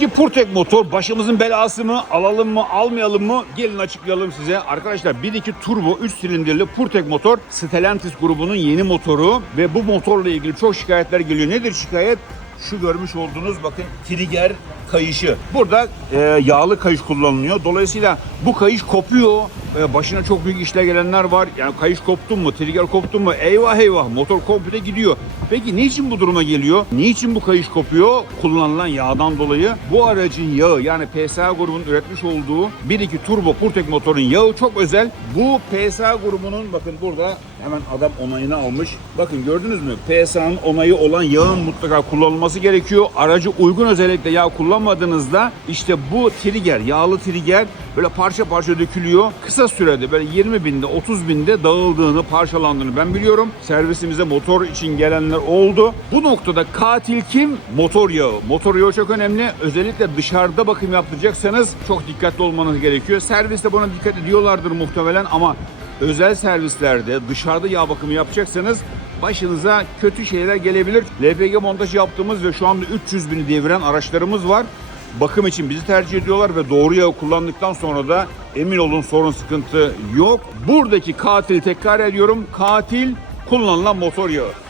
Peki Purtek motor başımızın belası mı? Alalım mı? Almayalım mı? Gelin açıklayalım size. Arkadaşlar 1.2 turbo 3 silindirli Purtek motor Stellantis grubunun yeni motoru ve bu motorla ilgili çok şikayetler geliyor. Nedir şikayet? Şu görmüş olduğunuz bakın trigger kayışı. Burada e, yağlı kayış kullanılıyor. Dolayısıyla bu kayış kopuyor. E, başına çok büyük işler gelenler var. Yani kayış koptu mu, trigger koptu mu eyvah eyvah motor komple gidiyor. Peki niçin bu duruma geliyor? Niçin bu kayış kopuyor? Kullanılan yağdan dolayı. Bu aracın yağı yani PSA grubunun üretmiş olduğu 1.2 turbo Purtek motorun yağı çok özel. Bu PSA grubunun bakın burada hemen adam onayını almış. Bakın gördünüz mü? PSA'nın onayı olan yağın mutlaka kullanılması gerekiyor. Aracı uygun özellikle yağ kullanmadığınızda işte bu trigger, yağlı trigger böyle parça parça dökülüyor. Kısa sürede böyle 20 binde 30 binde dağıldığını parçalandığını ben biliyorum. Servisimize motor için gelenler oldu. Bu noktada katil kim? Motor yağı. Motor yağı çok önemli. Özellikle dışarıda bakım yaptıracaksanız çok dikkatli olmanız gerekiyor. Serviste buna dikkat ediyorlardır muhtemelen ama özel servislerde dışarıda yağ bakımı yapacaksanız başınıza kötü şeyler gelebilir. LPG montaj yaptığımız ve şu anda 300 bini deviren araçlarımız var. Bakım için bizi tercih ediyorlar ve doğru yağı kullandıktan sonra da emin olun sorun sıkıntı yok. Buradaki katil tekrar ediyorum. Katil kullanılan motor yağı.